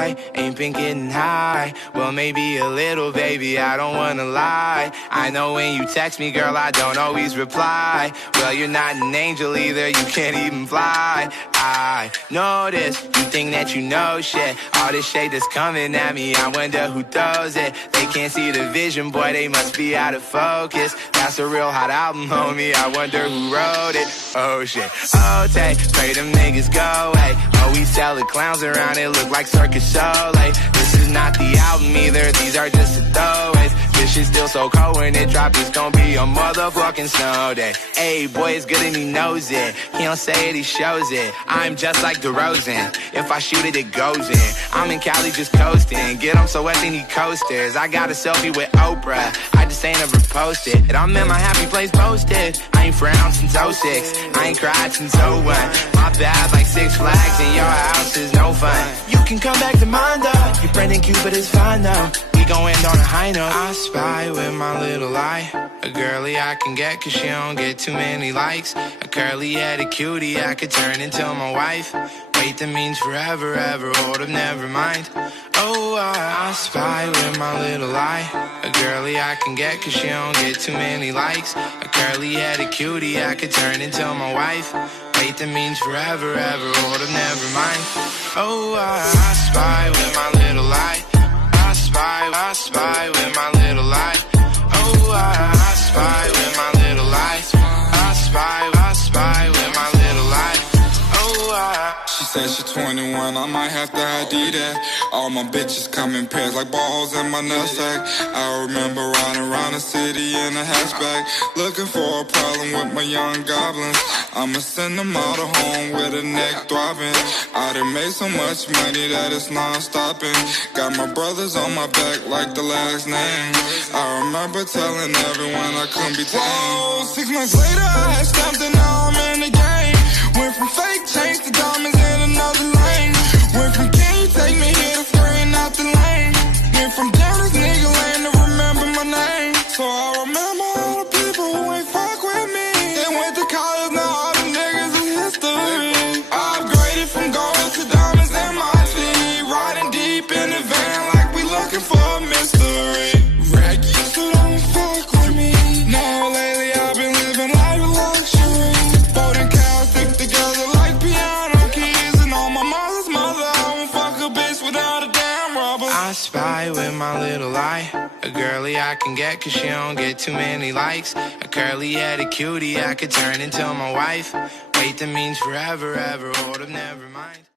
lie, ain't been getting high. Well, maybe a little, baby, I don't wanna lie. I know when you text me, girl, I don't always reply. Well, you're not an angel either, you can't even fly. I know this, you think that you know shit. All this shade that's coming at me, I wonder who throws it. They can't see the vision, boy, they must be out of focus. That's a real hot album, homie, I wonder who wrote it. Oh shit, oh take, pray them niggas go away. Oh, we sell the clowns around, it look like Circus Soleil. This is not the album either, these are just the throwaways. This shit's still so cold when it drop, it's gonna be a motherfucking snow day. Hey, boy, it's good and he knows it. He don't say it, he shows it. I'm just like DeRozan, if I shoot it, it goes in. I'm in Cali just coasting, get him so wet they need coasters. I got a selfie with Oprah, I just ain't ever posted. And I'm in my happy place posted. I ain't frowned since 06, I ain't cried since 01. My bad like Six Flags and your house is no fun. You can come back to mine though, your friend in Cupid is fine though. We gon' end on a high note. I spy with my little eye a girlie I can get cause she don't get too many likes. A curly-headed cutie I could turn into my wife. Wait, that means forever, ever, hold up, never mind. Oh, I spy with my little eye a girlie I can get cause she don't get too many likes. A curly-headed cutie I could turn into my wife. Wait, that means forever, ever, hold up, never mind. Oh, I spy with my little eye. I spy with my little eye. Oh, I spy with my little eye. I spy with my little eye. Oh, She said she 21, I might have to ID that. All my bitches come in pairs like balls in my nutsack. I remember riding around the city in a hatchback, looking for a problem with my young goblins. I'ma send them all to home with a neck throbbing. I done made so much money that it's non-stopping. Got my brothers on my back like the last name. I remember telling everyone I couldn't be tamed. Whoa, 6 months later I had stamped and now I'm in the game. Went from fake chains to diamonds in another lane. Went from can you take me here to spraying out the lane. Went from down this nigga lane to remember my name. So I remember all the people who ain't fuck with me. They went to college, now all the niggas is history. I upgraded from gold to diamonds in my teeth. Riding deep in the van like we looking for a mystery. Rag used to don't fuck with me. Now lately I've been living life of luxury. Boating cows stick together like piano keys. And on my mother's mother, I won't fuck a bitch without a damn rubber. I spy with my little eye a girlie I can get cause she don't get too many likes. A curly-headed cutie I could turn into my wife. Wait, that means forever, ever, hold up, never mind.